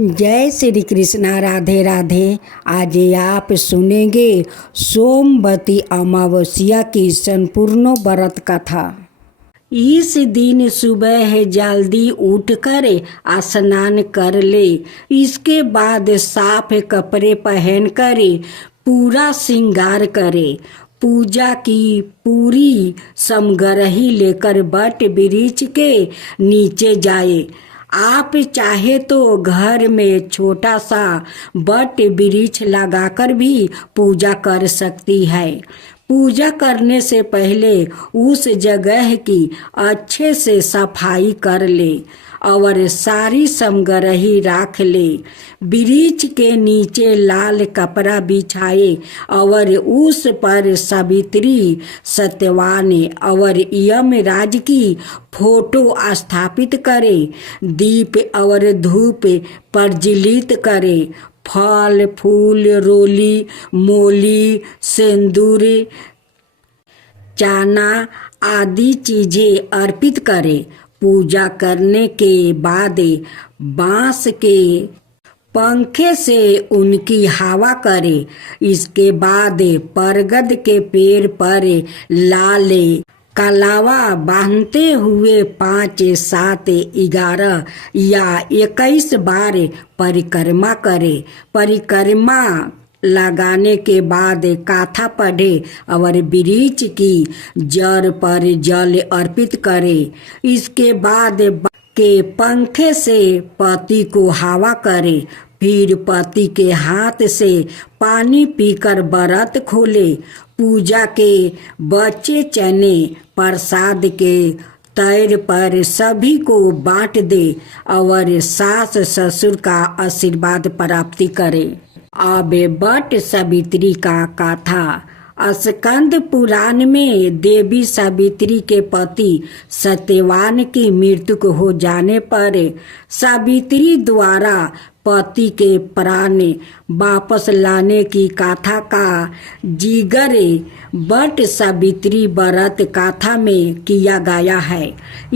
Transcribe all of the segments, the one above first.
जय श्री कृष्णा। राधे राधे। आज आप सुनेंगे सोमवती अमावस्या की संपूर्ण व्रत कथा। इस दिन सुबह जल्दी उठकर स्नान कर ले। इसके बाद साफ कपड़े पहनकर पूरा श्रृंगार करे। पूजा की पूरी सामग्री लेकर वट वृक्ष के नीचे जाए। आप चाहे तो घर में छोटा सा वट वृक्ष लगाकर भी पूजा कर सकती है। पूजा करने से पहले उस जगह की अच्छे से सफाई कर ले और सारी सामग्री रख ले। वृक्ष के नीचे लाल कपड़ा बिछाए और उस पर सावित्री, सत्यवान और यमराज की फोटो स्थापित करे। दीप और धूप प्रज्वलित करे। फल फूल, रोली, मोली, सिंदूर, चना आदि चीजें अर्पित करे। पूजा करने के बाद बांस के पंखे से उनकी हवा करे। इसके बाद बरगद के पेड़ पर लाल कलावा बांधते हुए 5, 7, 11 या 21 बार परिक्रमा करे। परिक्रमा लगाने के बाद कथा पढ़े और वृक्ष की जड़ पर जल अर्पित करे। इसके बाद के पंखे से पति को हवा करे। फिर पति के हाथ से पानी पीकर व्रत खोले। पूजा के बचे चने प्रसाद के तैर पर सभी को बांट दे और सास ससुर का आशीर्वाद प्राप्ति करे। अब वट सावित्री का कथा। स्कंद पुराण में देवी सावित्री के पति सत्यवान की मृत्यु हो जाने पर सावित्री द्वारा पति के प्राण वापस लाने की कथा का जिक्र वट सावित्री व्रत कथा में किया गया है।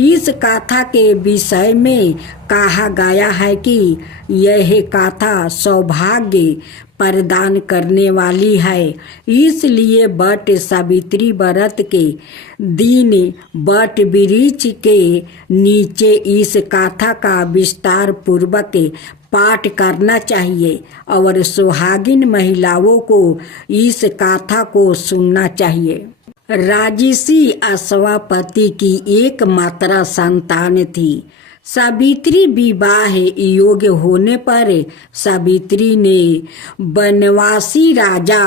इस कथा के विषय में कहा गया है कि यह कथा सौभाग्य प्रदान करने वाली है। इसलिए वट सावित्री व्रत के दिन वट वृक्ष के नीचे इस कथा का विस्तार पूर्वक पाठ करना चाहिए और सुहागिन महिलाओं को इस कथा को सुनना चाहिए। राजर्षि अश्वपति की एकमात्र संतान थी। सावित्री विवाह योग्य होने पर सावित्री ने वनवासी राजा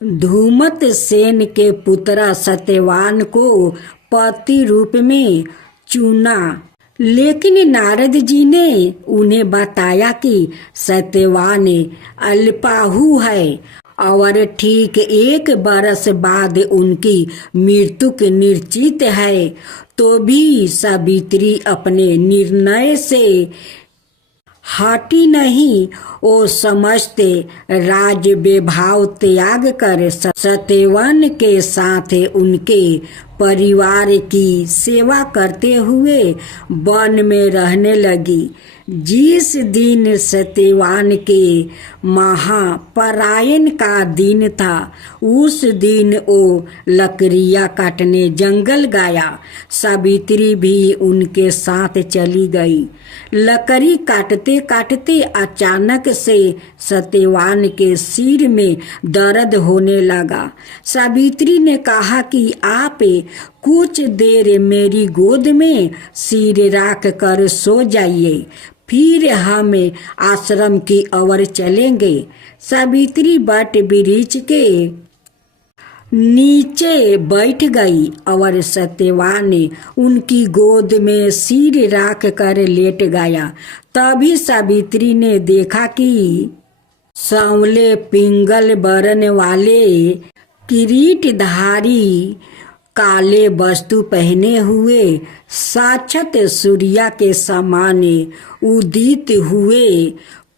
धूमतसेन के पुत्र सत्यवान को पति रूप में चुना। लेकिन नारद जी ने उन्हें बताया कि सत्यवान अल्पायु है और ठीक 1 बरस बाद उनकी मृत्यु निश्चित है। तो भी सावित्री अपने निर्णय से हटी नहीं। वो समस्त राज वैभव त्याग कर सत्यवान के साथ उनके परिवार की सेवा करते हुए वन में रहने लगी। जिस दिन सत्यवान के महापरायण का दिन था, उस दिन वो लकड़ियाँ काटने जंगल गया। सावित्री भी उनके साथ चली गई। लकड़ी काटते काटते अचानक से सत्यवान के सिर में दर्द होने लगा। सावित्री ने कहा कि आप कुछ देर मेरी गोद में सिर रख कर सो जाइए, फिर हम आश्रम की ओर चलेंगे। सावित्री वट वृक्ष के नीचे बैठ गई और सत्यवान उनकी गोद में सिर रख कर लेट गया। तभी सावित्री ने देखा कि सांवले पिंगल वर्ण वाले किरीटधारी काले वस्तु पहने हुए साक्षात सूर्य के समान उदित हुए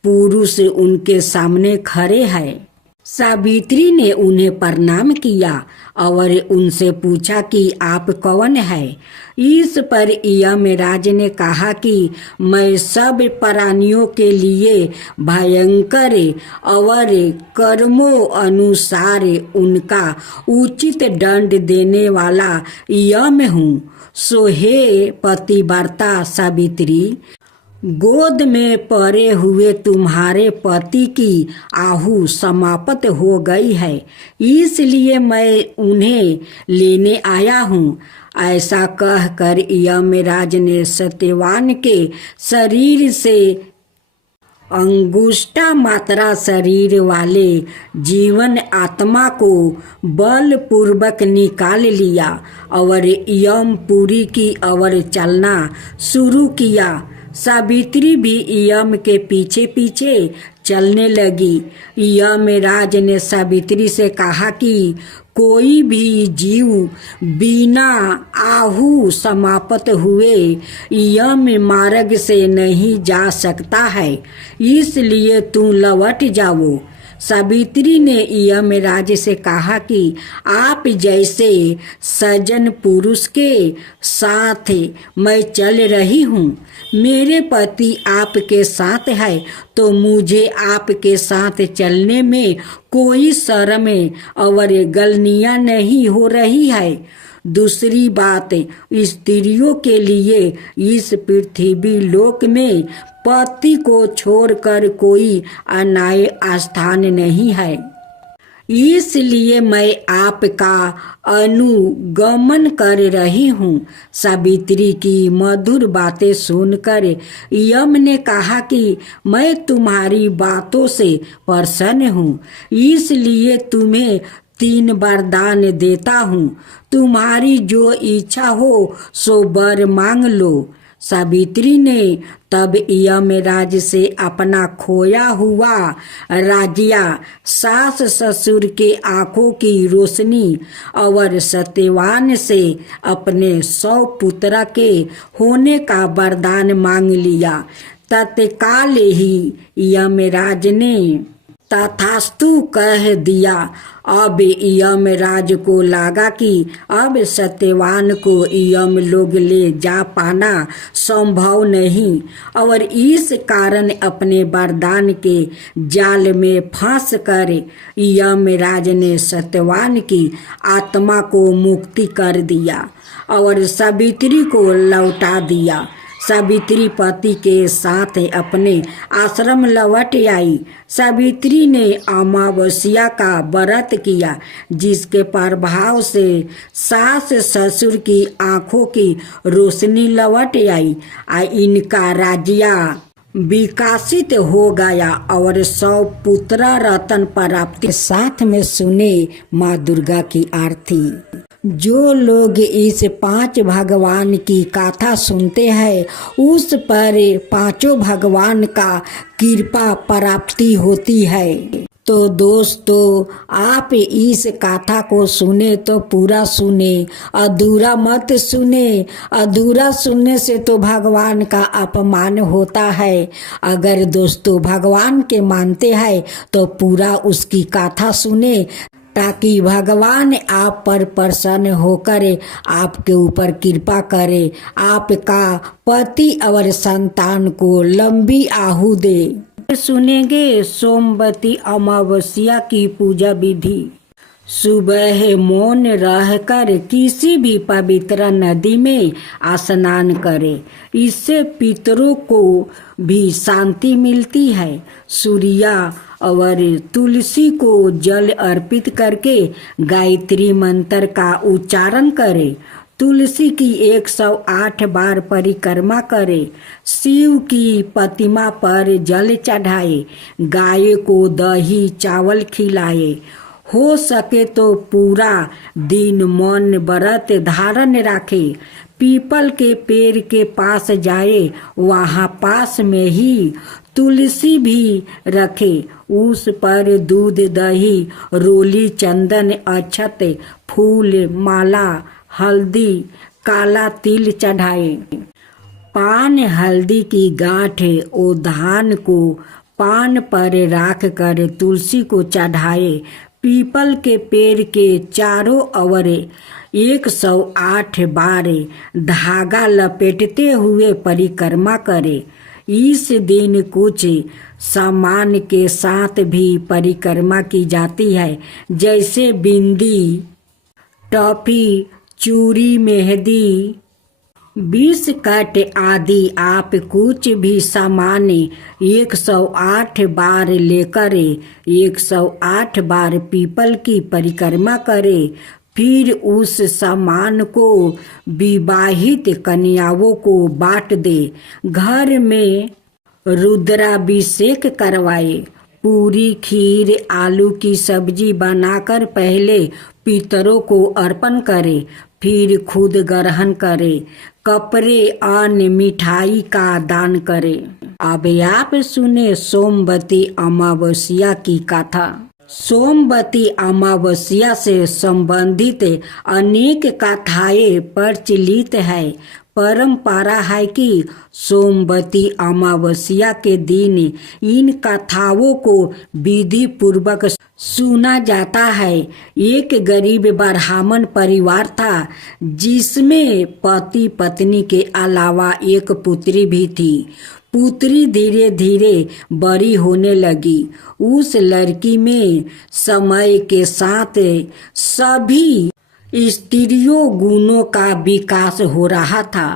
पुरुष उनके सामने खड़े हैं। सावित्री ने उन्हें प्रणाम किया और उनसे पूछा कि आप कौन है। इस पर यमराज ने कहा कि मैं सब प्राणियों के लिए भयंकर और कर्मों अनुसार उनका उचित दंड देने वाला यम हूँ। सो हे पतिव्रता सावित्री, गोद में पड़े हुए तुम्हारे पति की आहु समाप्त हो गई है, इसलिए मैं उन्हें लेने आया हूँ। ऐसा कहकर यमराज ने सत्यवान के शरीर से अंगुष्ठा मात्रा शरीर वाले जीवन आत्मा को बलपूर्वक निकाल लिया और यमपुरी की ओर चलना शुरू किया। सावित्री भी यम के पीछे पीछे चलने लगी। यमराज ने सावित्री से कहा कि कोई भी जीव बिना आहु समाप्त हुए यम मार्ग से नहीं जा सकता है, इसलिए तू लौट जाओ। सावित्री ने यमराज से कहा कि आप जैसे सज्जन पुरुष के साथ मैं चल रही हूँ। मेरे पति आपके साथ है तो मुझे आपके साथ चलने में कोई शर्म और गलनियाँ नहीं हो रही है। दूसरी बात, स्त्रियों के लिए इस पृथ्वी लोक में पति को छोड़कर कोई अन्य स्थान नहीं है, इसलिए मैं आपका अनुगमन कर रही हूँ। सावित्री की मधुर बातें सुनकर यम ने कहा कि मैं तुम्हारी बातों से प्रसन्न हूँ, इसलिए तुम्हें 3 वरदान देता हूँ। तुम्हारी जो इच्छा हो सो वर मांग लो। सावित्री ने तब यमराज से अपना खोया हुआ राज्य, सास ससुर के आंखों की रोशनी और सत्यवान से अपने 100 पुत्र के होने का वरदान मांग लिया। तत्काल ही यमराज ने तथास्तु कह दिया। अब यमराज को लगा कि अब सत्यवान को यम लोग ले जा पाना संभव नहीं और इस कारण अपने वरदान के जाल में फंस कर यमराज ने सत्यवान की आत्मा को मुक्ति कर दिया और सावित्री को लौटा दिया। सावित्री पति के साथ अपने आश्रम लौट आई। सावित्री ने अमावस्या का व्रत किया, जिसके प्रभाव से सास ससुर की आंखों की रोशनी लौट आई। इनका राज्य विकसित हो गया और 100 पुत्र रत्न प्राप्ति। साथ में सुने माँ दुर्गा की आरती। जो लोग इस 5 भगवान की कथा सुनते हैं उस पर 5 भगवान का कृपा प्राप्ति होती है। तो दोस्तों, आप इस कथा को सुने तो पूरा सुने, अधूरा मत सुने। अधूरा सुनने से तो भगवान का अपमान होता है। अगर दोस्तों भगवान के मानते हैं तो पूरा उसकी कथा सुने, ताकि भगवान आप पर प्रसन्न होकर आपके ऊपर कृपा करे, आपका पति और संतान को लंबी आयु दे। सुनेंगे सोमवती अमावस्या की पूजा विधि। सुबह मौन रहकर किसी भी पवित्र नदी में स्नान करें, इससे पितरों को भी शांति मिलती है। सूर्या और तुलसी को जल अर्पित करके गायत्री मंत्र का उच्चारण करें। तुलसी की 108 बार परिक्रमा करे। शिव की प्रतिमा पर जल चढ़ाए। गाय को दही चावल खिलाए। हो सके तो पूरा दिन मौन व्रत धारण रखे। पीपल के पेड़ के पास जाए, वहाँ पास में ही तुलसी भी रखे। उस पर दूध दही रोली चंदन अक्षत फूल माला हल्दी काला तिल चढ़ाए। पान हल्दी की गांठ और धान को पान पर राख कर तुलसी को चढ़ाए, पीपल के पेड़ के चारों ओर 108 बार धागा लपेटते हुए परिक्रमा करे। इस दिन कुछ सामान के साथ भी परिक्रमा की जाती है, जैसे बिंदी, टॉफी, चूड़ी, मेहंदी, 20 कट आदि। आप कुछ भी सामान 108 बार लेकर 108 बार पीपल की परिक्रमा करे। फिर उस सामान को विवाहित कन्याओं को बांट दे। घर में रुद्राभिषेक करवाए। पूरी, खीर, आलू की सब्जी बनाकर पहले पितरों को अर्पण करे, फिर खुद ग्रहण करे। कपड़े, अन्न, मिठाई का दान करे। अब आप सुने सोमवती अमावस्या की कथा। सोमवती अमावस्या से संबंधित अनेक कथाएं प्रचलित है। परंपरा है कि सोमवती अमावस्या के दिन इन कथाओं को विधि पूर्वक सुना जाता है। एक गरीब ब्राह्मण परिवार था, जिसमें पति पत्नी के अलावा एक पुत्री भी थी। पुत्री धीरे धीरे बड़ी होने लगी। उस लड़की में समय के साथ सभी स्त्रियों गुणों का विकास हो रहा था।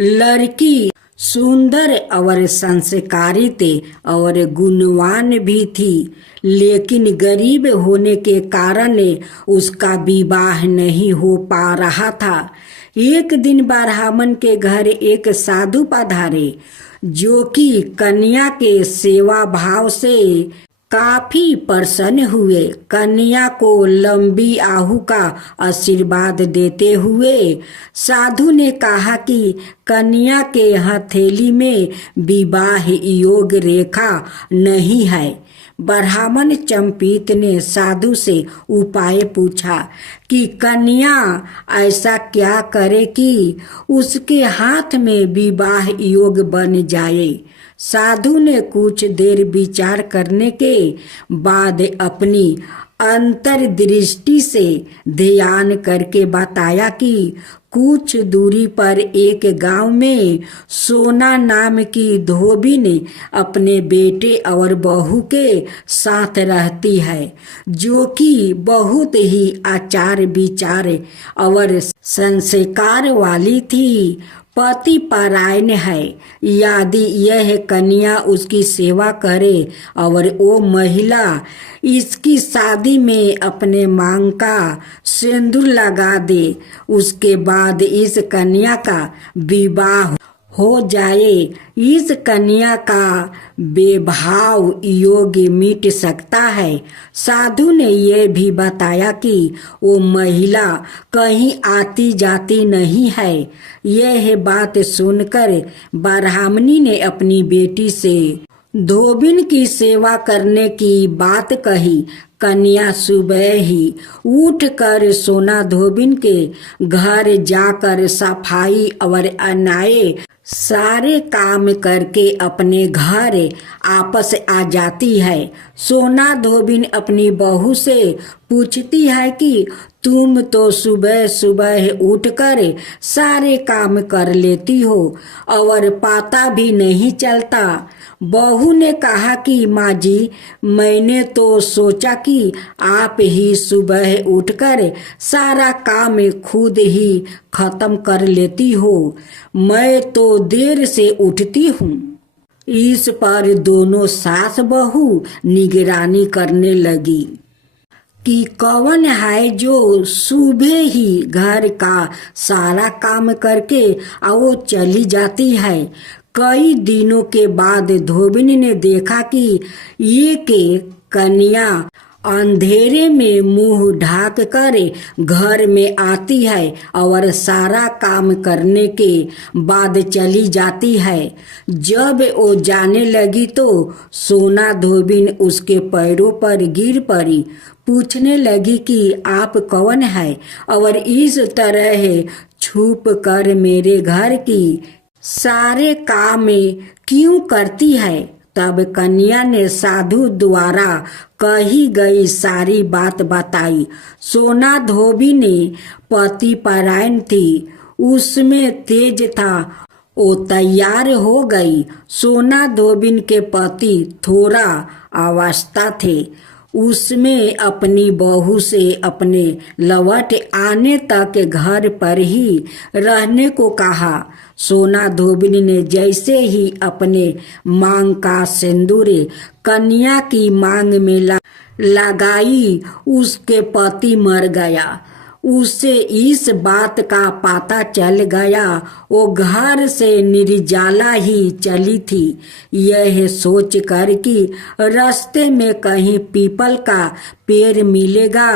लड़की सुंदर और संस्कारित और गुणवान भी थी, लेकिन गरीब होने के कारण उसका विवाह नहीं हो पा रहा था। एक दिन ब्राह्मण के घर एक साधु पधारे, जो कि कन्या के सेवा भाव से काफी प्रसन्न हुए। कन्या को लंबी आयु का आशीर्वाद देते हुए साधु ने कहा कि कन्या के हथेली में विवाह योग रेखा नहीं है। ब्राह्मण चंपित ने साधु से उपाय पूछा कि कन्या ऐसा क्या करे कि उसके हाथ में विवाह योग बन जाए। साधु ने कुछ देर विचार करने के बाद अपनी अंतर्दृष्टि से ध्यान करके बताया कि कुछ दूरी पर एक गांव में सोना नाम की धोबिन अपने बेटे और बहू के साथ रहती है, जो कि बहुत ही आचार विचार और संस्कार वाली थी। पति परायण है। यदि यह कन्या उसकी सेवा करे और वो महिला इसकी शादी में अपने मांग का सिंदूर लगा दे, उसके बाद इस कन्या का विवाह हो जाए, इस कन्या का बेभाव योग मिट सकता है। साधु ने यह भी बताया कि वो महिला कहीं आती जाती नहीं है। यह बात सुनकर ब्राह्मणी ने अपनी बेटी से धोबिन की सेवा करने की बात कही। कन्या सुबह ही उठकर सोना धोबिन के घर जाकर सफाई और अन्याय सारे काम करके अपने घर आपस आ जाती है। सोना धोबिन अपनी बहू से पूछती है कि तुम तो सुबह सुबह उठकर सारे काम कर लेती हो और पता भी नहीं चलता। बहू ने कहा कि माँ जी, मैंने तो सोचा कि आप ही सुबह उठकर सारा काम खुद ही खत्म कर लेती हो। मैं तो देर से उठती हूँ। इस पर दोनों सास बहू निगरानी करने लगी कि कौन है जो सुबह ही घर का सारा काम करके वो चली जाती है। कई दिनों के बाद धोबिन ने देखा कि ये कन्या अंधेरे में मुंह ढाक कर घर में आती है और सारा काम करने के बाद चली जाती है। जब वो जाने लगी तो सोना धोबिन उसके पैरों पर गिर पड़ी। पूछने लगी कि आप कौन है और इस तरह छुप कर मेरे घर की सारे काम क्यों करती है। तब कन्या ने साधु द्वारा कही गई सारी बात बताई। सोना धोबी ने पति परायण थी, उसमें तेज था, वो तैयार हो गई। सोना धोबिन के पति थोड़ा अवस्था थे, उसमें अपनी बहू से अपने लौट आने तक घर पर ही रहने को कहा। सोना धोबिन ने जैसे ही अपने मांग का सिंदूर कन्या की मांग में लगाई, उसके पति मर गया। उसे इस बात का पता चल गया, वो घर से निर्जला ही चली थी, यह सोच कर कि रास्ते में कहीं पीपल का पेड़ मिलेगा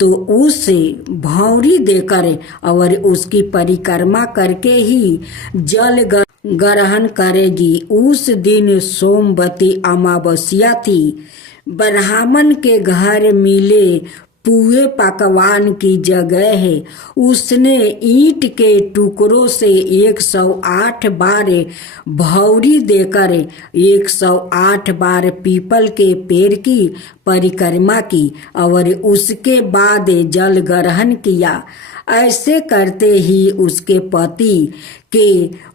तो उसे भौंरी देकर और उसकी परिक्रमा करके ही जल ग्रहण करेगी। उस दिन सोमवती अमावस्या थी। ब्राह्मण के घर मिले पुए पकवान की जगह है उसने ईंट के टुकड़ों से 108 बार भौरी देकर 108 बार पीपल के पेड़ की परिक्रमा की और उसके बाद जल ग्रहण किया। ऐसे करते ही उसके पति के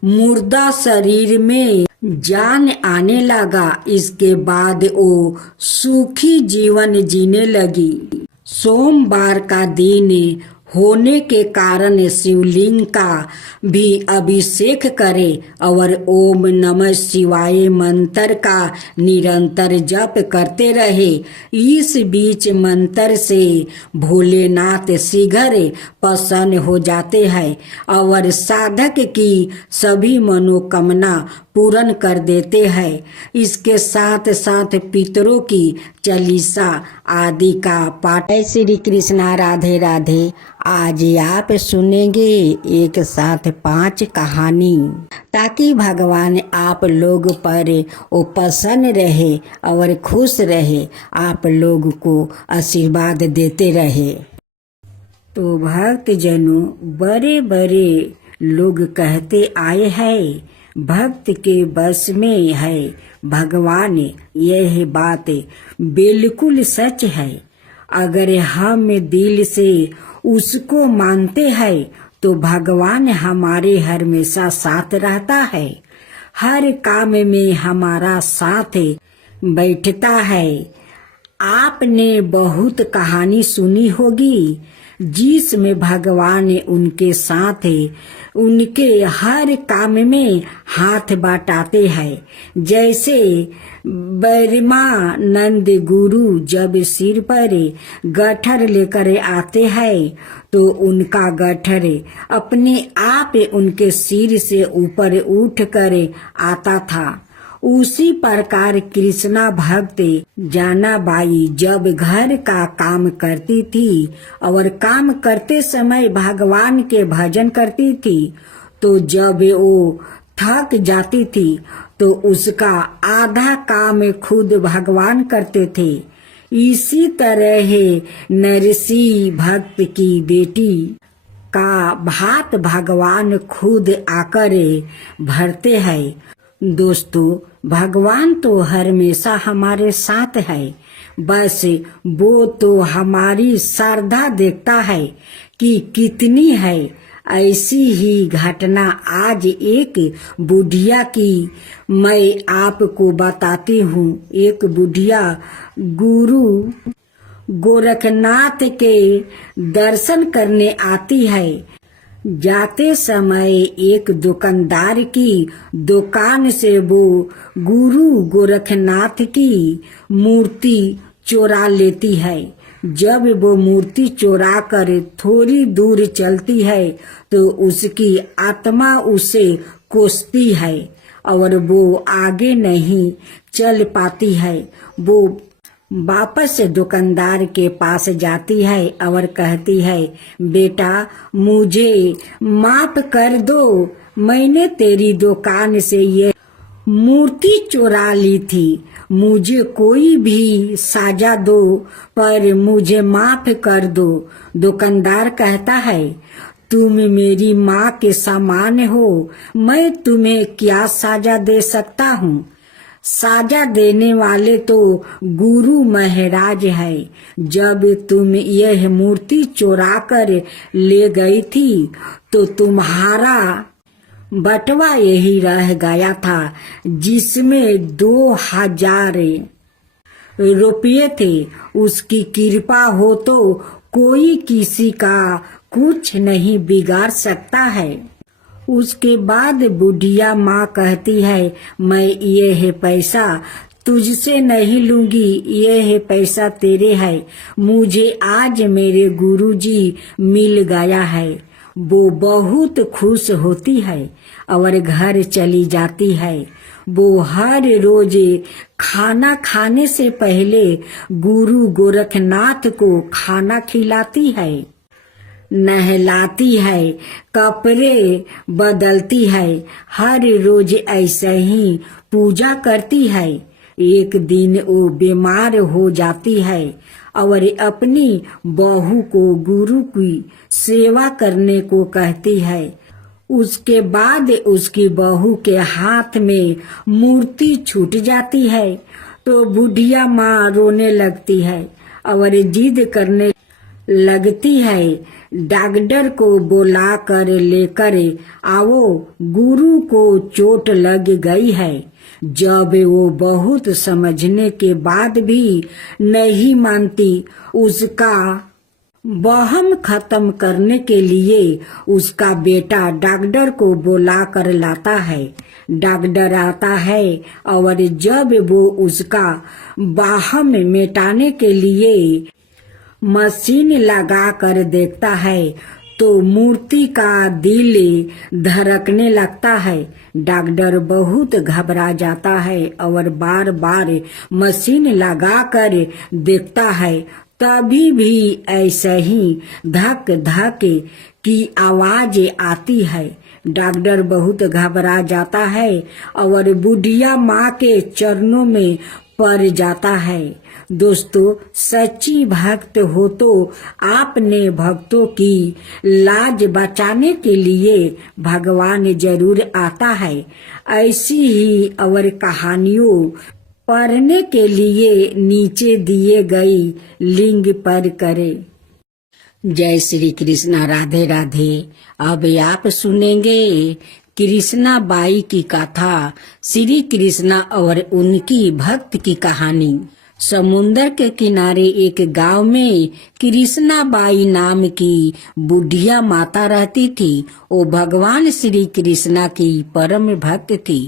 मुर्दा शरीर में जान आने लगा। इसके बाद वो सुखी जीवन जीने लगी। सोमवार का दिन होने के कारण शिवलिंग का भी अभिषेक करे और ओम नमः शिवाय मंत्र का निरंतर जप करते रहे। इस बीच मंत्र से भोलेनाथ शीघ्र प्रसन्न हो जाते हैं और साधक की सभी मनोकामना पूर्ण कर देते हैं। इसके साथ साथ पितरों की चालीसा आदि का पाठ। श्री कृष्णा राधे राधे। आज आप सुनेंगे एक साथ 5 कहानी, ताकि भगवान आप लोग पर वो प्रसन्न रहे और खुश रहे, आप लोग को आशीर्वाद देते रहे। तो भक्त जनों, बड़े बड़े लोग कहते आए हैं भक्त के बस में है भगवान। यह बात बिल्कुल सच है। अगर हम दिल से उसको मानते हैं तो भगवान हमारे हमेशा साथ रहता है, हर काम में हमारा साथ बैठता है। आपने बहुत कहानी सुनी होगी जिसमें भगवान उनके साथ उनके हर काम में हाथ बटाते हैं। जैसे ब्रह्मानंद गुरु जब सिर पर गट्ठर लेकर आते हैं तो उनका गट्ठर अपने आप उनके सिर से ऊपर उठ कर आता था। उसी प्रकार कृष्णा भक्त जानाबाई जब घर का काम करती थी और काम करते समय भगवान के भजन करती थी, तो जब वो थक जाती थी तो उसका आधा काम खुद भगवान करते थे। इसी तरह नरसी भक्त की बेटी का भात भगवान खुद आकर भरते हैं। दोस्तों, भगवान तो हमेशा हमारे साथ है, बस वो तो हमारी श्रद्धा देखता है कि कितनी है। ऐसी ही घटना आज एक बुढ़िया की मैं आपको बताती हूँ। एक बुढ़िया गुरु गोरखनाथ के दर्शन करने आती है। जाते समय एक दुकानदार की दुकान से वो गुरु गोरखनाथ की मूर्ति चुरा लेती है। जब वो मूर्ति चुरा कर थोड़ी दूर चलती है तो उसकी आत्मा उसे कोसती है और वो आगे नहीं चल पाती है। वो वापस दुकानदार के पास जाती है और कहती है, बेटा मुझे माफ कर दो, मैंने तेरी दुकान से ये मूर्ति चुरा ली थी, मुझे कोई भी सजा दो पर मुझे माफ कर दो। दुकानदार कहता है, तुम मेरी माँ के समान हो, मैं तुम्हें क्या सजा दे सकता हूँ। साजा देने वाले तो गुरु महाराज है। जब तुम यह मूर्ति चुरा कर ले गई थी तो तुम्हारा बटवा यही रह गया था, जिसमें 2000 रुपये थे। उसकी कृपा हो तो कोई किसी का कुछ नहीं बिगाड़ सकता है। उसके बाद बुढ़िया माँ कहती है, मैं यह पैसा तुझसे नहीं लूंगी, यह पैसा तेरे है। मुझे आज मेरे गुरुजी मिल गया है। वो बहुत खुश होती है और घर चली जाती है। वो हर रोज खाना खाने से पहले गुरु गोरखनाथ को खाना खिलाती है, नहलाती है, कपड़े बदलती है। हर रोज ऐसे ही पूजा करती है। एक दिन वो बीमार हो जाती है और अपनी बहू को गुरु की सेवा करने को कहती है। उसके बाद उसकी बहू के हाथ में मूर्ति छूट जाती है तो बुढ़िया माँ रोने लगती है और जिद करने लगती है, डॉक्टर को बुला कर लेकर आओ, गुरु को चोट लग गई है। जब वो बहुत समझने के बाद भी नहीं मानती, उसका वहम खत्म करने के लिए उसका बेटा डॉक्टर को बुला कर लाता है। डॉक्टर आता है और जब वो उसका वहम मिटाने के लिए मशीन लगा कर देखता है तो मूर्ति का दिल धड़कने लगता है। डॉक्टर बहुत घबरा जाता है और बार बार मशीन लगा कर देखता है, तभी भी ऐसे ही धक धक की आवाज आती है। डॉक्टर बहुत घबरा जाता है और बुढ़िया माँ के चरणों में पड़ जाता है। दोस्तों, सच्ची भक्त हो तो आपने भक्तों की लाज बचाने के लिए भगवान जरूर आता है। ऐसी ही और कहानियों पढ़ने के लिए नीचे दिए गई लिंक पर करें। जय श्री कृष्णा, राधे राधे। अब आप सुनेंगे कृष्णा बाई की कथा, श्री कृष्णा और उनकी भक्त की कहानी। समुंदर के किनारे एक गांव में कृष्णा बाई नाम की बुढ़िया माता रहती थी। वो भगवान श्री कृष्णा की परम भक्त थी।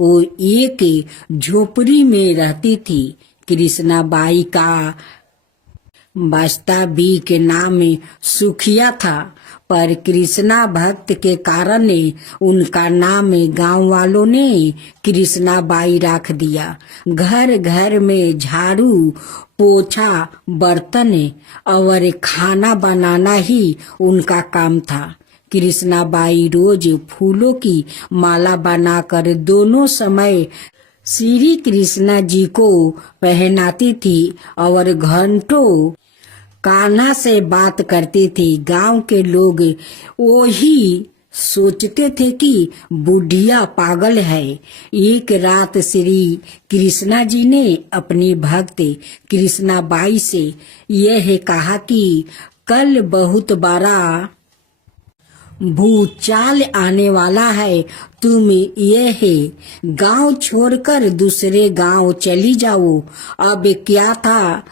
वो एक झोपड़ी में रहती थी। कृष्णा बाई का वास्तविक नाम सुखिया था, पर कृष्णा भक्त के कारण उनका नाम गांव वालों ने कृष्णा बाई रख दिया। घर घर में झाड़ू पोछा, बर्तन और खाना बनाना ही उनका काम था। कृष्णा बाई रोज फूलों की माला बनाकर दोनों समय श्री कृष्णा जी को पहनाती थी और घंटों कान्हा से बात करती थी। गांव के लोग वही सोचते थे कि बुढ़िया पागल है। एक रात श्री कृष्णा जी ने अपनी भक्त कृष्णा बाई से यह कहा कि कल बहुत बड़ा भूचाल आने वाला है, तुम यह गांव छोड़कर दूसरे गांव चली जाओ। अब क्या था,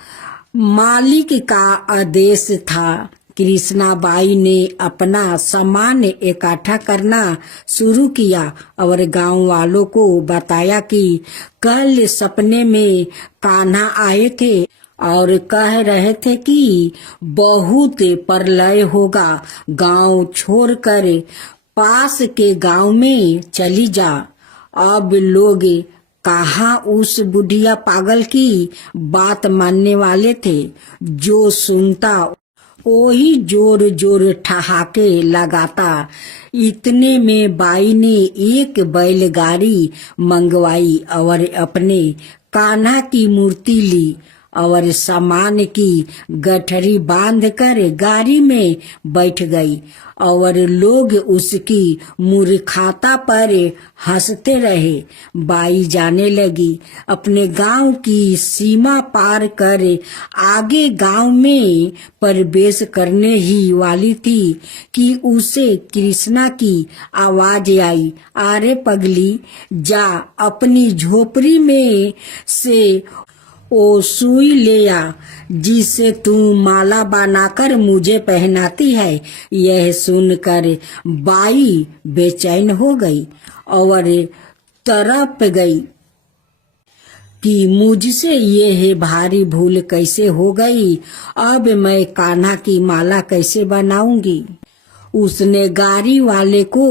मालिक का आदेश था। कृष्णा बाई ने अपना सामान इकट्ठा करना शुरू किया और गांव वालों को बताया कि कल सपने में कान्हा आए थे और कह रहे थे कि बहुत प्रलय होगा, गांव छोड़कर पास के गांव में चली जा। अब लोग कहाँ उस बुढ़िया पागल की बात मानने वाले थे। जो सुनता वही जोर जोर ठहाके लगाता। इतने में बाई ने एक बैलगाड़ी मंगवाई और अपने कान्हा की मूर्ति ली और सामान की गठरी बांध कर गाड़ी में बैठ गई और लोग उसकी मूर्खता पर हंसते रहे। बाई जाने लगी। अपने गांव की सीमा पार कर आगे गांव में प्रवेश करने ही वाली थी कि उसे कृष्णा की आवाज आई, अरे पगली, जा अपनी झोपड़ी में से ओ सुई ले आ जिसे तू माला बनाकर मुझे पहनाती है। यह सुनकर बाई बेचैन हो गई और तड़प गई कि मुझसे यह भारी भूल कैसे हो गई। अब मैं कान्हा की माला कैसे बनाऊंगी। उसने गाड़ी वाले को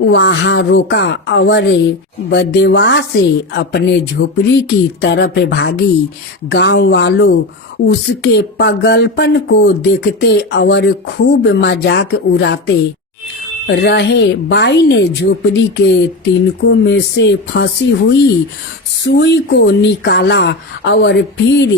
वहां रोका और बदवा से अपने झोपड़ी की तरफ भागी। गांव वालों उसके पागलपन को देखते और खूब मजाक उड़ाते रहे। बाई ने झोपड़ी के तिनकों में से फंसी हुई सुई को निकाला और फिर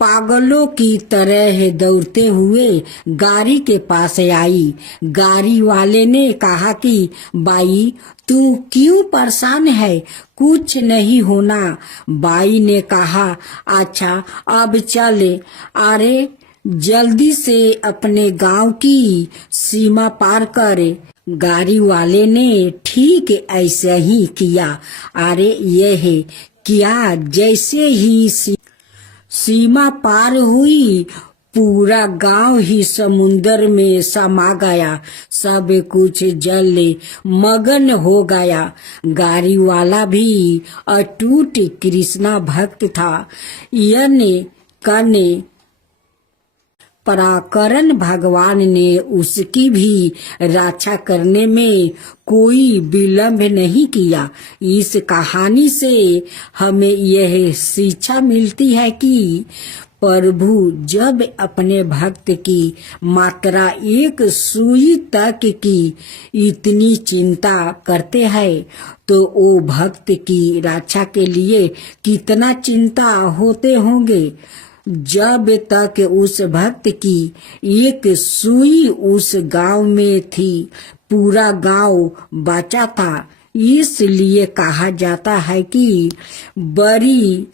पागलों की तरह दौड़ते हुए गाड़ी के पास आई। गाड़ी वाले ने कहा कि बाई, तू क्यों परेशान है, कुछ नहीं होना। बाई ने कहा, अच्छा अब चले। अरे जल्दी से अपने गांव की सीमा पार करे। गाड़ी वाले ने ठीक ऐसे ही किया। अरे यह क्या, जैसे ही सीमा पार हुई पूरा गांव ही समुंदर में समा गया। सब कुछ जल मगन हो गया। गाड़ी वाला भी अटूट कृष्णा भक्त था। यने कने पराकरण भगवान ने उसकी भी रक्षा करने में कोई विलंब नहीं किया। इस कहानी से हमें यह शिक्षा मिलती है कि प्रभु जब अपने भक्त की मात्रा एक सुई तक की इतनी चिंता करते हैं तो वो भक्त की रक्षा के लिए कितना चिंता होते होंगे। जब तक उस भक्त की एक सुई उस गांव में थी पूरा गांव बचा था। इसलिए कहा जाता है कि बड़ी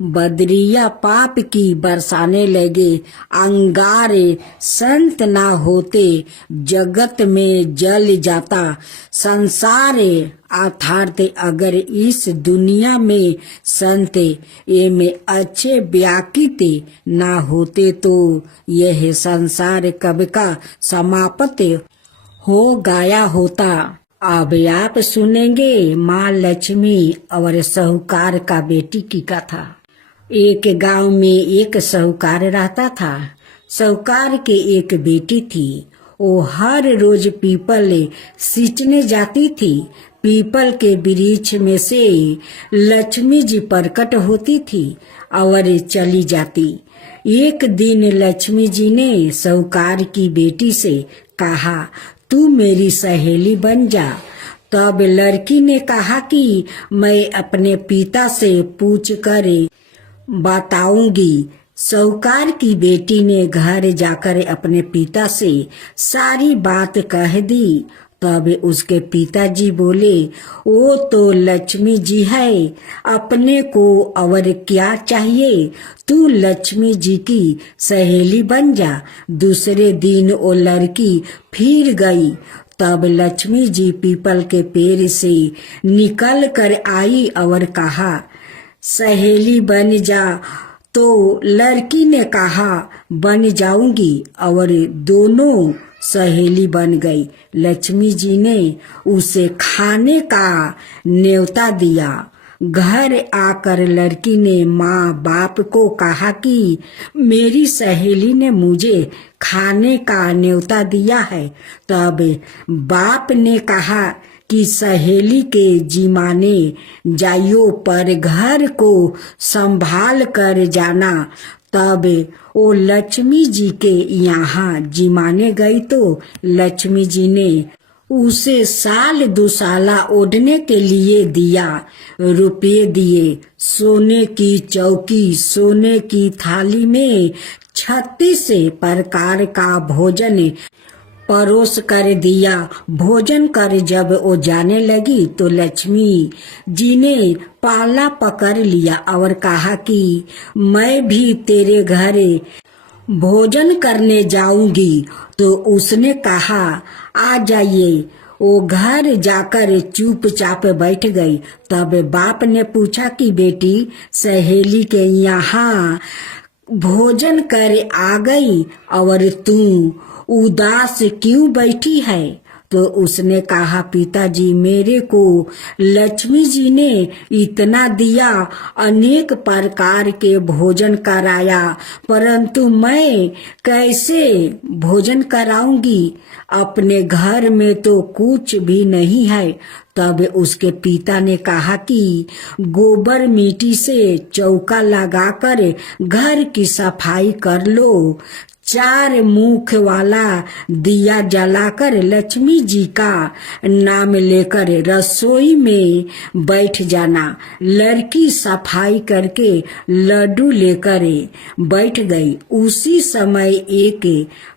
बदरिया पाप की बरसाने लगे, अंगारे संत ना होते जगत में जल जाता। संसार अर्थात अगर इस दुनिया में संत में अच्छे व्याकृत ना होते तो यह संसार कब का समाप्त हो गया होता। अब आप सुनेंगे माँ लक्ष्मी और साहूकार का बेटी की कथा। एक गांव में एक साहूकार रहता था। साहूकार के एक बेटी थी। वो हर रोज पीपल सींचने जाती थी। पीपल के वृक्ष में से लक्ष्मी जी प्रकट होती थी और चली जाती। एक दिन लक्ष्मी जी ने साहूकार की बेटी से कहा, तू मेरी सहेली बन जा। तब लड़की ने कहा कि मैं अपने पिता से पूछ कर बताऊंगी। साहूकार की बेटी ने घर जाकर अपने पिता से सारी बात कह दी। तब उसके पिताजी बोले, वो तो लक्ष्मी जी है, अपने को और क्या चाहिए, तू लक्ष्मी जी की सहेली बन जा। दूसरे दिन वो लड़की फिर गई। तब लक्ष्मी जी पीपल के पेड़ से निकल कर आई और कहा, सहेली बन जा। तो लड़की ने कहा, बन जाऊंगी, और दोनों सहेली बन गई। लक्ष्मी जी ने उसे खाने का न्योता दिया। घर आकर लड़की ने माँ बाप को कहा कि मेरी सहेली ने मुझे खाने का न्योता दिया है। तब बाप ने कहा कि सहेली के जिमाने जाइयो पर घर को संभाल कर जाना। तब वो लक्ष्मी जी के यहाँ जिमाने गई तो लक्ष्मी जी ने उसे साल दुसाला ओढ़ने के लिए दिया, रुपये दिए, सोने की चौकी, सोने की थाली में 36 प्रकार का भोजन परोस कर दिया। भोजन कर जब वो जाने लगी तो लक्ष्मी जी ने पाला पकड़ लिया और कहा कि मैं भी तेरे घर भोजन करने जाऊंगी। तो उसने कहा आ जाइए। वो घर जाकर चुपचाप बैठ गई। तब बाप ने पूछा कि बेटी, सहेली के यहाँ भोजन कर आ गई और तू उदास क्यों बैठी है? तो उसने कहा पिताजी, मेरे को लक्ष्मी जी ने इतना दिया, अनेक प्रकार के भोजन कराया, परंतु मैं कैसे भोजन कराऊंगी? अपने घर में तो कुछ भी नहीं है। तब उसके पिता ने कहा कि गोबर मिट्टी से चौका लगाकर घर की सफाई कर लो, 4 मुख वाला दिया जलाकर लक्ष्मी जी का नाम लेकर रसोई में बैठ जाना। लड़की सफाई करके लड्डू लेकर बैठ गई। उसी समय एक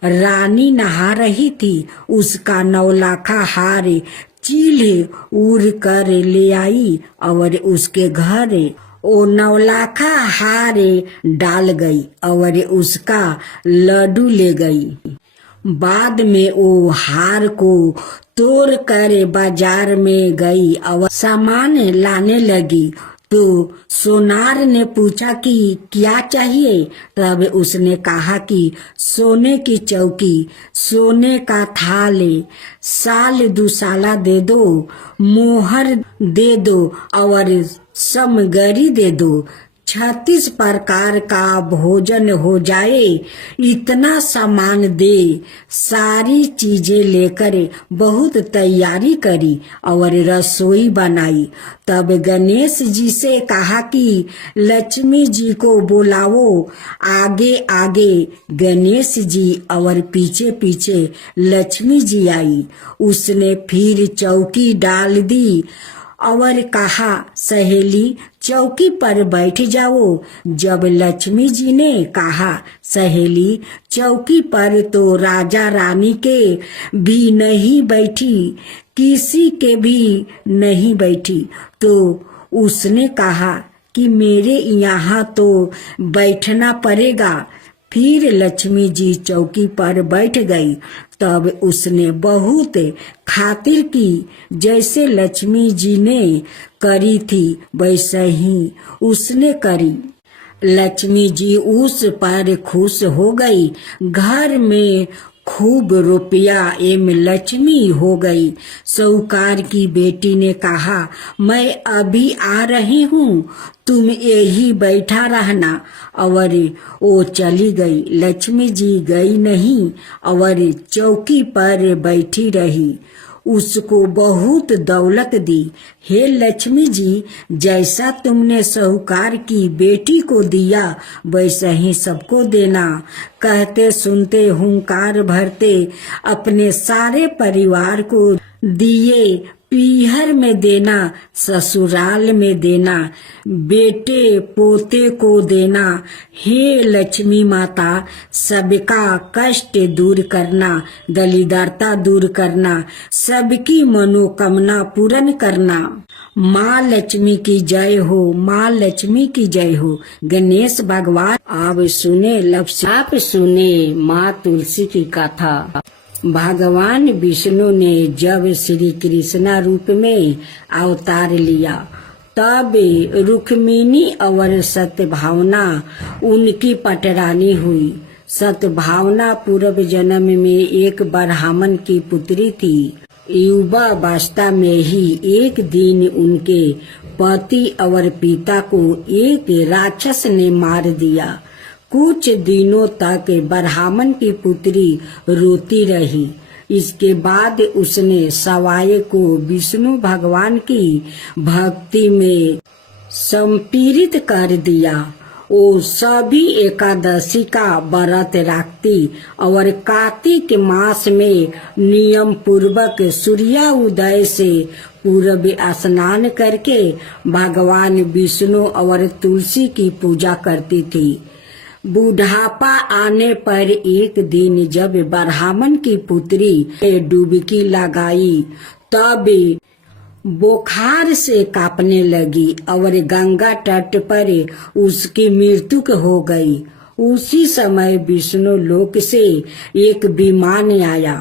रानी नहा रही थी। उसका 9 लाखा हार चील उड़ कर ले आई और उसके घर वो 9 लाखा हार डाल गई और उसका लड्डू ले गई। बाद में वो हार को तोड़ कर बाजार में गई और सामान लाने लगी। तो सोनार ने पूछा कि क्या चाहिए? तब उसने कहा कि सोने की चौकी, सोने का थाल, साल दुसाला दे दो, मोहर दे दो और समगरी दे दो। 36 प्रकार का भोजन हो जाए, इतना सामान दे। सारी चीजें लेकर बहुत तैयारी करी और रसोई बनाई। तब गणेश जी से कहा कि लक्ष्मी जी को बुलाओ। आगे आगे गणेश जी और पीछे पीछे लक्ष्मी जी आई। उसने फिर चौकी डाल दी और कहा, सहेली चौकी पर बैठ जाओ। जब लक्ष्मी जी ने कहा सहेली चौकी पर, तो राजा रानी के भी नहीं बैठी, किसी के भी नहीं बैठी। तो उसने कहा कि मेरे यहाँ तो बैठना पड़ेगा। फिर लक्ष्मी जी चौकी पर बैठ गई। तब उसने बहुत खातिर की। जैसे लक्ष्मी जी ने करी थी वैसे ही उसने करी। लक्ष्मी जी उस पर खुश हो गई। घर में खूब रुपया एम लक्ष्मी हो गई। साहूकार की बेटी ने कहा, मैं अभी आ रही हूँ, तुम यही बैठा रहना। और वो चली गई। लक्ष्मी जी गई नहीं और चौकी पर बैठी रही। उसको बहुत दौलत दी। हे लक्ष्मी जी, जैसा तुमने साहूकार की बेटी को दिया वैसा ही सबको देना। कहते सुनते हुंकार भरते अपने सारे परिवार को दिए। पीहर में देना, ससुराल में देना, बेटे पोते को देना। हे लक्ष्मी माता, सबका कष्ट दूर करना, दरिद्रता दूर करना, सबकी मनोकामना पूर्ण करना। माँ लक्ष्मी की जय हो, माँ लक्ष्मी की जय हो। गणेश भगवान आप सुने माँ तुलसी की कथा। भगवान विष्णु ने जब श्री कृष्ण रूप में अवतार लिया, तब रुक्मिणी और सत्यभावना उनकी पटरानी हुई। सत्यभावना पूर्व जन्म में एक ब्राह्मण की पुत्री थी। युवावस्था में ही एक दिन उनके पति और पिता को एक राक्षस ने मार दिया। कुछ दिनों तक ब्राह्मण की पुत्री रोती रही। इसके बाद उसने सवाए को विष्णु भगवान की भक्ति में संपीड़ित कर दिया। वो सभी एकादशी का व्रत रखती और कार्तिक मास में नियम पूर्वक सूर्योदय से पूर्व स्नान करके भगवान विष्णु और तुलसी की पूजा करती थी। बुढ़ापा आने पर एक दिन जब ब्राह्मण की पुत्री ने डुबकी लगाई तब बुखार से कांपने लगी और गंगा तट पर उसकी मृत्यु हो गई। उसी समय विष्णु लोक से एक विमान आया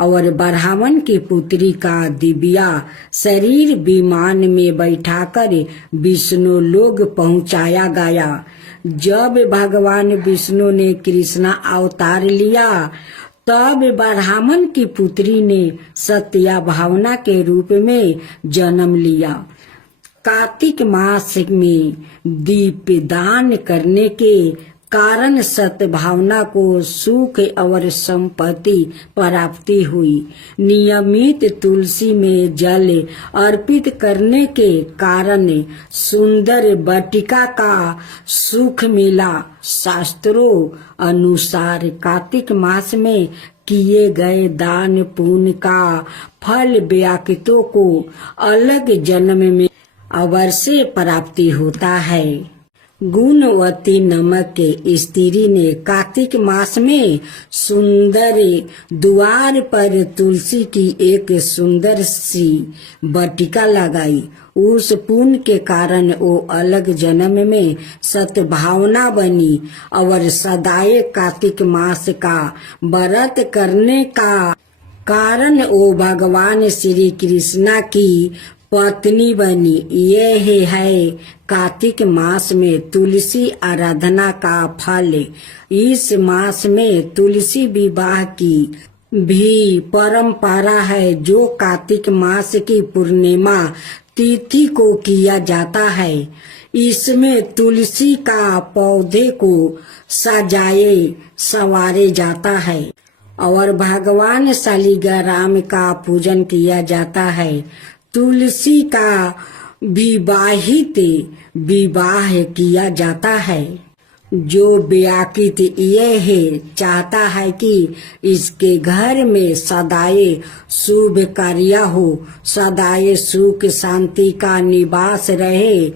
और ब्राह्मण की पुत्री का दिव्या शरीर विमान में बैठाकर विष्णु लोक पहुंचाया गया। जब भगवान विष्णु ने कृष्णा अवतार लिया तब ब्राह्मण की पुत्री ने सत्या भावना के रूप में जन्म लिया। कार्तिक मास में दीपदान करने के कारण सद्भावना को सुख और संपत्ति प्राप्ति हुई। नियमित तुलसी में जल अर्पित करने के कारण सुंदर वाटिका का सुख मिला। शास्त्रों अनुसार कार्तिक मास में किए गए दान पुण्य का फल व्याकृतों को अलग जन्म में अवश्य प्राप्ति होता है। गुणवती नामक के स्त्री ने कार्तिक मास में सुंदर द्वार पर तुलसी की एक सुंदर सी वाटिका लगाई। उस पुण्य के कारण वो अलग जन्म में सद्भावना बनी और सदाए कार्तिक मास का व्रत करने का कारण वो भगवान श्री कृष्णा की पत्नी बनी। यह है कार्तिक मास में तुलसी आराधना का फल। इस मास में तुलसी विवाह की भी परंपरा है जो कार्तिक मास की पूर्णिमा तिथि को किया जाता है। इसमें तुलसी का पौधे को सजाए संवारे जाता है और भगवान शालिग्राम का पूजन किया जाता है। तुलसी का विवाहित विवाह किया जाता है। जो व्याकृत यह चाहता है कि इसके घर में सदाए शुभ कार्य हो, सदाए सुख शांति का निवास रहे,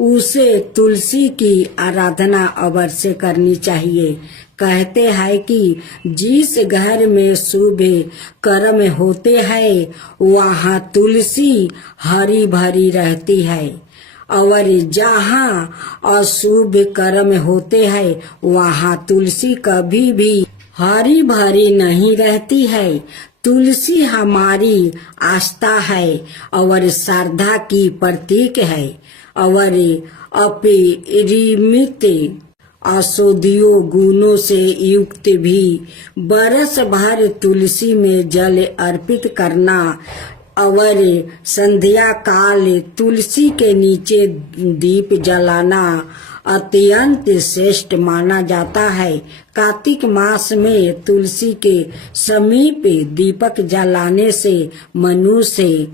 उसे तुलसी की आराधना अवश्य करनी चाहिए। कहते हैं कि जिस घर में शुभ कर्म होते हैं वहाँ तुलसी हरी भरी रहती है और जहाँ अशुभ कर्म होते हैं वहाँ तुलसी कभी भी हरी भरी नहीं रहती है। तुलसी हमारी आस्था है और श्रद्धा की प्रतीक है और अपरिमित औषधियों गुणों से युक्त भी। बरस भर तुलसी में जल अर्पित करना और संध्या काल तुलसी के नीचे दीप जलाना अत्यंत श्रेष्ठ माना जाता है। कार्तिक मास में तुलसी के समीप दीपक जलाने से मनुष्य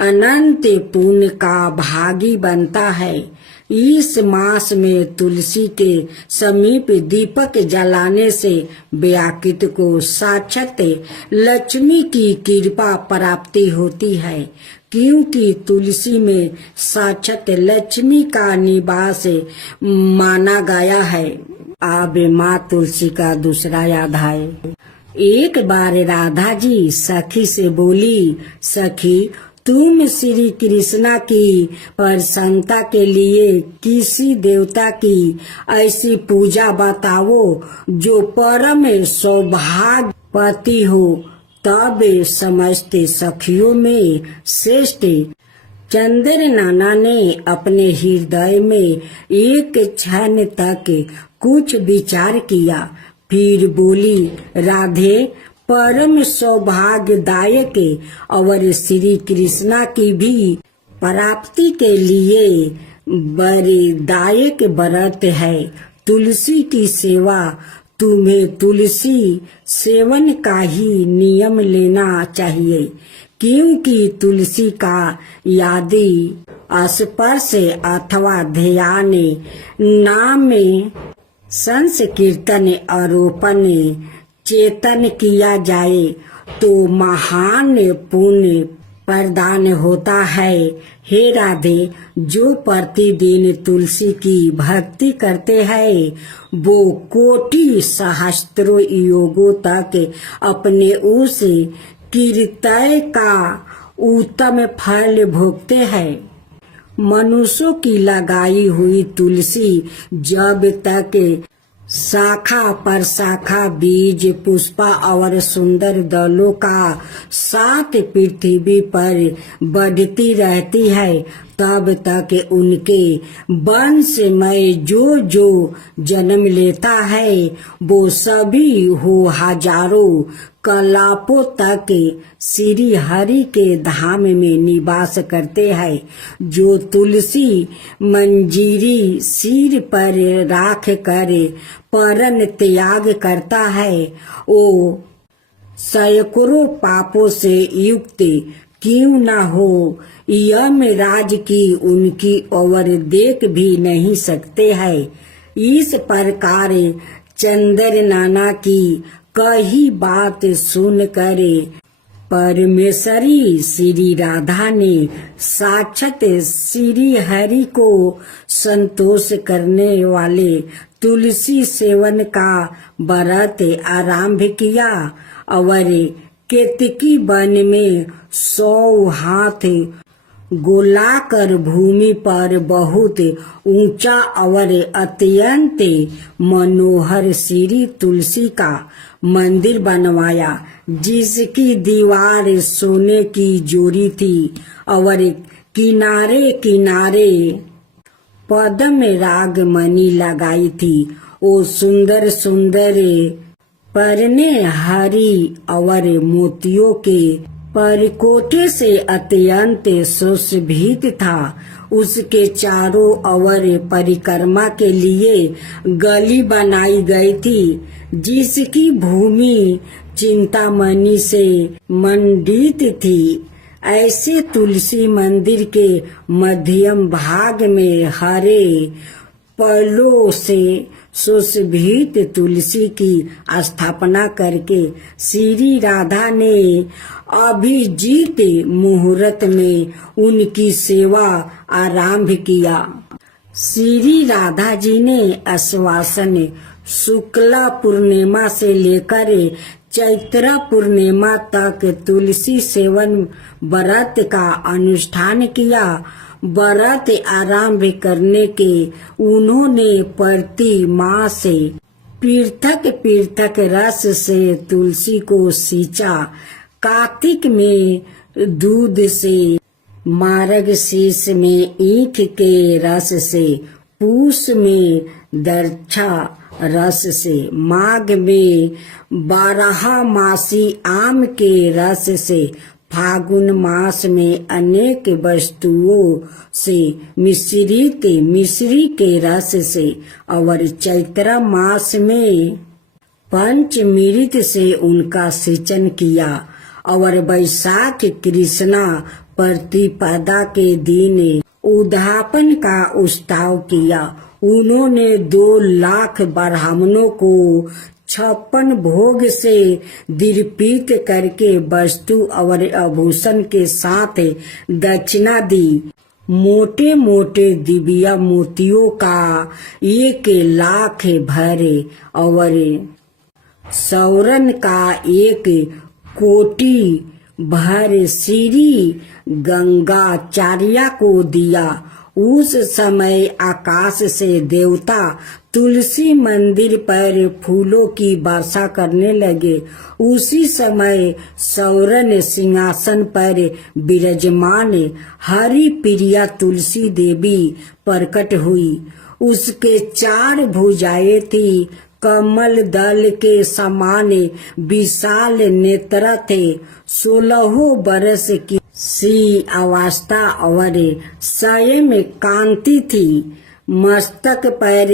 अनंत पुण्य का भागी बनता है। इस मास में तुलसी के समीप दीपक जलाने से व्याकृत को साक्षात लक्ष्मी की कृपा प्राप्ति होती है, क्योंकि तुलसी में साक्षात लक्ष्मी का निवास माना गया है। अब माँ तुलसी का दूसरा अध्याय। एक बार राधा जी सखी से बोली, सखी तुम श्री कृष्णा की प्रसन्नता के लिए किसी देवता की ऐसी पूजा बताओ जो परम सौभाग्यवती हो। तब समस्त सखियों में श्रेष्ठ चंद्र नाना ने अपने हृदय में एक क्षण तक कुछ विचार किया, फिर बोली, राधे परम सौभाग्यदायक और श्री कृष्णा की भी प्राप्ति के लिए वरदायक व्रत है तुलसी की सेवा। तुम्हें तुलसी सेवन का ही नियम लेना चाहिए, क्योंकि तुलसी का यदि स्पर्श अथवा ध्यान नाम संकीर्तन आरोपण चेतन किया जाए तो महान पुण्य प्रदान होता है। हे राधे, जो प्रतिदिन तुलसी की भक्ति करते हैं वो कोटि सहस्त्रों योगों तक अपने उस कीर्तन का उत्तम फल भोगते हैं। मनुष्यों की लगाई हुई तुलसी जब तक शाखा पर शाखा, बीज, पुष्पा और सुंदर दलों का साथ पृथ्वी पर बढ़ती रहती है, तब तक उनके वंश में जो जन्म लेता है वो सभी हो हजारों कलापों तक श्री हरि के धाम में निवास करते हैं। जो तुलसी मंजीरी सिर पर राख कर परन त्याग करता है वो सैकड़ों पापों से युक्त क्यों न हो, यमराज की उनकी ओर देख भी नहीं सकते हैं। इस प्रकार चंद्र नाना की कही बात सुनकर परमेश्वरी श्री राधा ने साक्षात श्री हरि को संतोष करने वाले तुलसी सेवन का व्रत आरंभ किया और केतकी वन में 100 हाथ गोलाकर भूमि पर बहुत ऊंचा और अत्यंत मनोहर श्री तुलसी का मंदिर बनवाया, जिसकी दीवार सोने की जोड़ी थी और किनारे किनारे पद्म राग मणि लगाई थी। वो सुंदर सुंदर परने हरी और मोतियों के परकोटे से अत्यंत सुशोभित था। उसके चारों ओर परिक्रमा के लिए गली बनाई गई थी, जिसकी भूमि चिंतामणि से मंडित थी। ऐसे तुलसी मंदिर के मध्यम भाग में हरे पलों से सुशोभित तुलसी की स्थापना करके श्री राधा ने अभिजीत मुहूर्त में उनकी सेवा आरंभ किया। श्री राधा जी ने आश्वासन शुक्ला पूर्णिमा से लेकर चैत्र पूर्णिमा तक तुलसी सेवन व्रत का अनुष्ठान किया। व्रत आरंभ करने के उन्होंने प्रति मास पृथक पृथक रस से तुलसी को सींचा। कार्तिक में दूध से, मार्गशीर्ष में ईख के रस से, पूष में दर्छा रस से, माघ में 12 मासी आम के रस से, फागुन मास में अनेक वस्तुओं से मिश्रित मिश्री के रस से और चैत्र मास में पंचमृत से उनका सिंचन किया और वैशाख कृष्णा प्रतिपदा के दिन उद्यापन का उत्सव किया। उन्होंने 2 लाख ब्राह्मणों को 56 भोग से दीर्पित करके वस्तु और आभूषण के साथ दक्षिणा दी। मोटे मोटे दिव्य मोतियों का 1 लाख भरे और सौरन का 1 कोटि भर श्री गंगाचार्य को दिया। उस समय आकाश से देवता तुलसी मंदिर पर फूलों की वर्षा करने लगे। उसी समय सौरन सिंहासन पर विराजमान हरि प्रिया तुलसी देवी प्रकट हुई। उसके 4 भुजाएं थी, कमल दल के समान विशाल नेत्र थे। 16 बरस की सी अवस्था और स्वयं कांति थी। मस्तक पर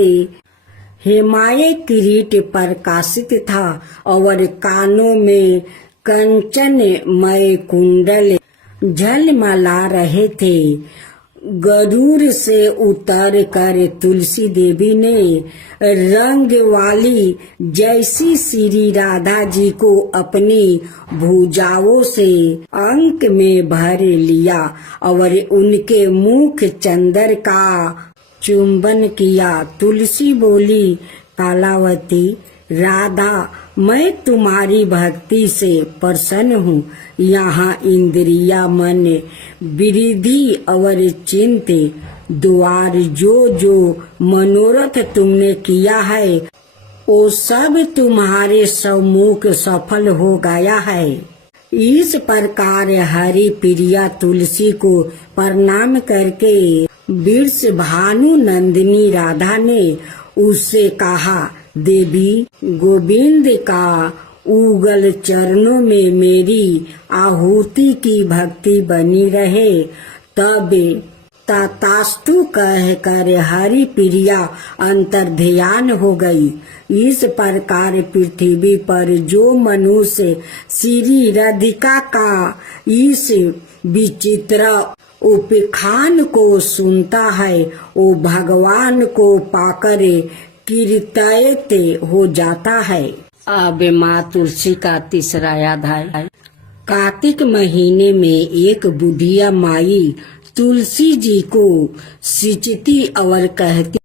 हिमालय किरीट प्रकाशित था और कानों में कंचन मय कुंडल झलमला रहे थे। गरुड़ से उतर कर तुलसी देवी ने रंग वाली जैसी श्री राधा जी को अपनी भुजाओं से अंक में भर लिया और उनके मुख चंदर का चुंबन किया। तुलसी बोली, कालावती राधा, मैं तुम्हारी भक्ति से प्रसन्न हूँ। यहाँ इंद्रिया मन वृद्धि और चिंत द्वार जो मनोरथ तुमने किया है वो सब तुम्हारे सम्मुख सफल हो गया है। इस प्रकार हरि प्रिया तुलसी को प्रणाम करके वृष भानु नंदिनी राधा ने उससे कहा, देवी, गोविंद का उगल चरणों में मेरी आहुति की भक्ति बनी रहे। तब तथास्तु कहकर हरि प्रिया अंतर्ध्यान हो गई। इस प्रकार पृथ्वी पर जो मनुष्य श्री राधिका का इस विचित्र उपाख्यान को सुनता है वो भगवान को पाकर कृतायत हो जाता है। अब माँ तुलसी का तीसरा अध्याय। कार्तिक महीने में एक बुढ़िया माई तुलसी जी को सिंचती और कहती,